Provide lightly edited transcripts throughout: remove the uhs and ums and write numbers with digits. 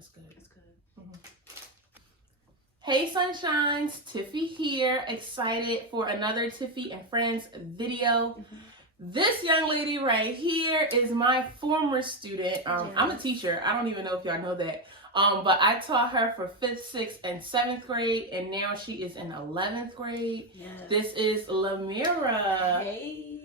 that's good. That's good. Hey Sunshines, Tiffy here. Excited for another Tiffy and Friends video. This young lady right here is my former student. I'm a teacher. I don't even know if y'all know that. But I taught her for 5th, 6th, and 7th grade, and now she is in 11th grade. Yes. This is Lamirrah. Hey.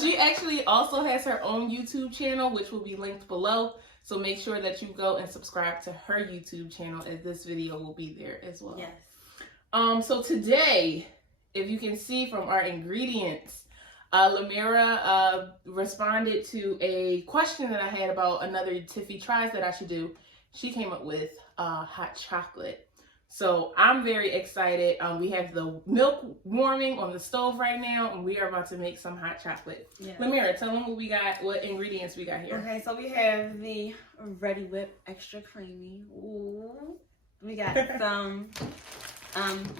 She actually also has her own YouTube channel, which will be linked below. So make sure that you go and subscribe to her YouTube channel, as this video will be there as well. Yes. So today, if you can see from our ingredients, Lamirrah responded to a question that I had about another Tiffy tries that I should do. She came up with hot chocolate. So I'm very excited. We have the milk warming on the stove right now, and we are about to make some hot chocolate. Yes. Lamirrah, tell them what we got, what ingredients we got here. Okay, so we have the Ready Whip Extra Creamy. Ooh. We got some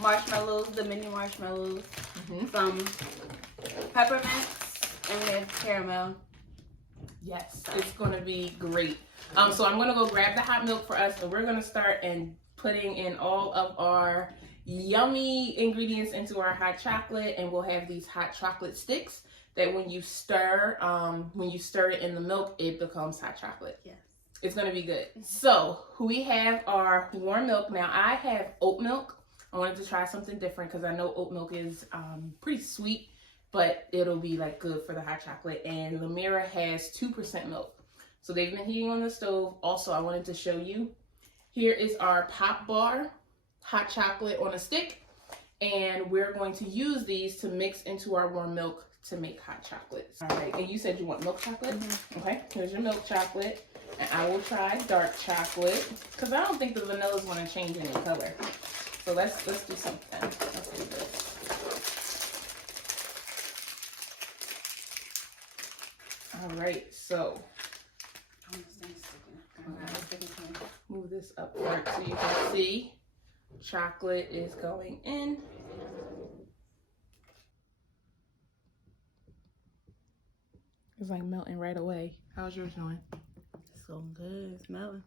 marshmallows, the mini marshmallows, some peppermints, and we have caramel. Yes, it's gonna be great. So I'm gonna go grab the hot milk for us, and we're gonna start and putting in all of our yummy ingredients into our hot chocolate, and we'll have these hot chocolate sticks that when you stir it in the milk, it becomes hot chocolate. Yes. It's gonna be good. So we have our warm milk. Now I have oat milk. I wanted to try something different because I know oat milk is pretty sweet, but it'll be like good for the hot chocolate. And Lamirrah has 2% milk. So they've been heating on the stove. Also, I wanted to show you. Here is our PopBar Hot Chocolate on a stick. And we're going to use these to mix into our warm milk to make hot chocolates. All right, and you said you want milk chocolate? Okay, here's your milk chocolate. And I will try dark chocolate because I don't think the vanilla is going to change any color. So let's do something. Let's do this. All right, so move this up front so you can see chocolate is going in. It's like melting right away. How's yours doing? It's going good. It's melting.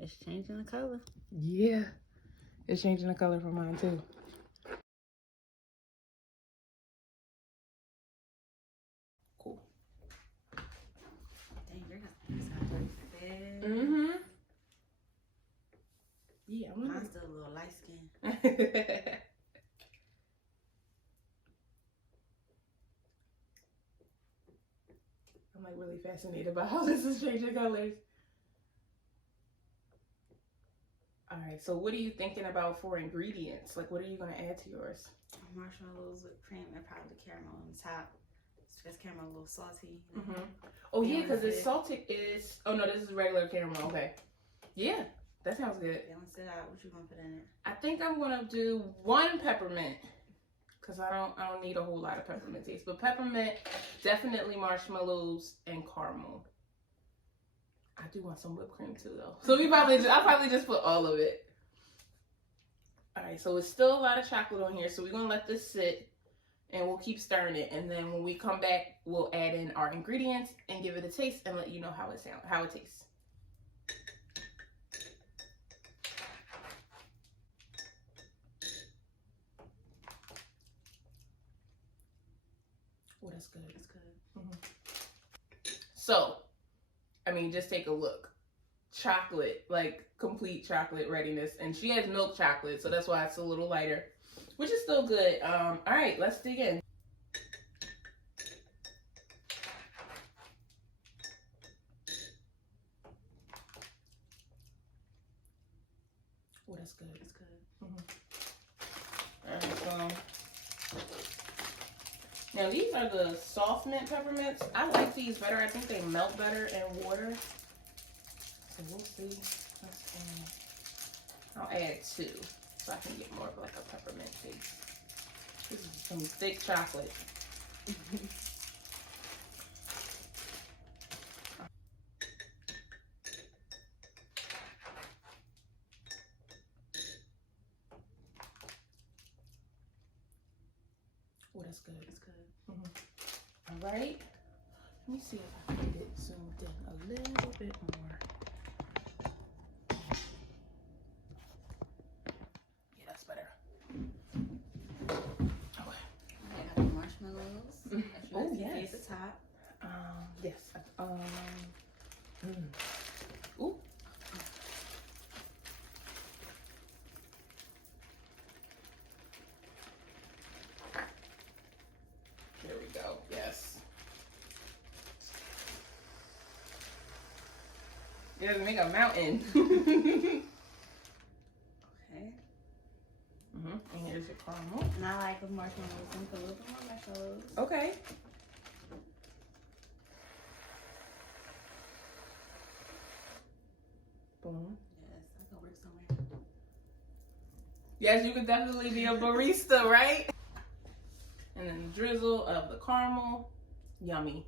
It's changing the color. Yeah, it's changing the color for mine too. Cool. Dang, you're gonna fast. Yeah, mine's still a little light skin. I'm like really fascinated by how this is changing colors. All right, so what are you thinking about for ingredients? Like, what are you going to add to yours? Marshmallows with cream and probably caramel on top. Because caramel a little salty. Oh, yeah, because it's salty. Oh, no, this is regular caramel. Okay. Yeah, that sounds good. Balance it out. What you going to put in it? I think I'm going to do 1 peppermint. Because I don't need a whole lot of peppermint taste. But peppermint, definitely marshmallows, and caramel. I do want some whipped cream too, though. So I'll probably just put all of it. All right, so it's still a lot of chocolate on here. So we're going to let this sit, and we'll keep stirring it. And then when we come back, we'll add in our ingredients and give it a taste and let you know how it tastes. Oh, that's good. That's good. So, I mean, just take a look. Chocolate, like complete chocolate readiness. And she has milk chocolate, so that's why it's a little lighter, which is still good. All right, let's dig in. Oh, that's good. That's good. All right, so now these are the soft mint peppermints. I like these better. I think they melt better in water. So we'll see. I'll add 2 so I can get more of like a peppermint taste. This is some thick chocolate. Oh, that's good. That's good. All right. Let me see if I can get it zoomed in a little bit more. marshmallows. Oh, Nice yes. at the top. Yes. Ooh. There we go. Yes. It doesn't make a mountain. Okay. And here's your caramel. And I like with marshmallows. I'm put a little bit more marshmallows. Okay. Boom. Yes, I can work somewhere. Yes, you could definitely be a barista, right? And then the drizzle of the caramel. Yummy.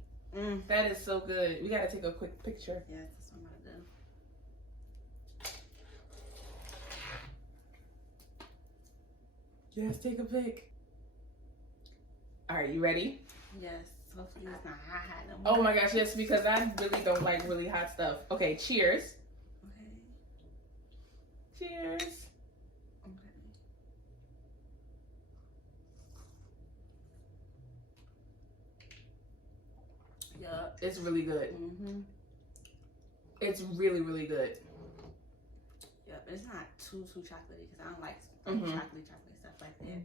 That is so good. We gotta take a quick picture. Yes, that's what I'm gonna do. Yes, take a pic. All right, you ready? Yes, hopefully it's not hot no more. Oh my gosh, yes, because I really don't like really hot stuff. Okay, cheers. Okay. Cheers. Okay. Yeah, it's really good. Mm-hmm. It's really, really good. Yeah, but it's not too chocolatey because I don't like chocolate stuff like that.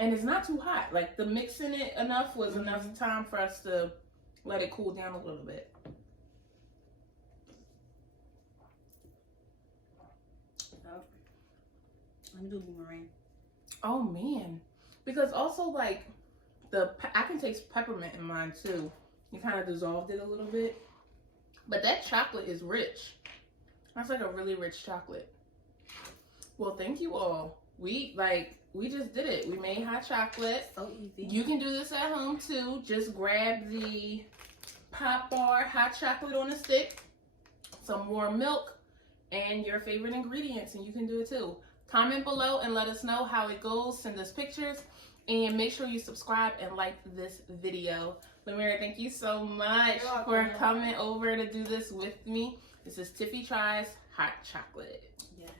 And it's not too hot. Like the mixing it enough was enough time for us to let it cool down a little bit. Let me do boomerang. Oh man, because also like I can taste peppermint in mine too. You kind of dissolved it a little bit, but that chocolate is rich. That's like a really rich chocolate. Well, thank you all. We just did it. We made hot chocolate. So easy. You can do this at home too. Just grab the PopBar Hot Chocolate on a stick, some warm milk, and your favorite ingredients, and you can do it too. Comment below and let us know how it goes. Send us pictures, and make sure you subscribe and like this video. Lamirrah, thank you so much for coming over to do this with me. This is TIFFY Tries Hot Chocolate. Yes.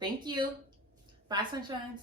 Thank you. Bye, sunshines.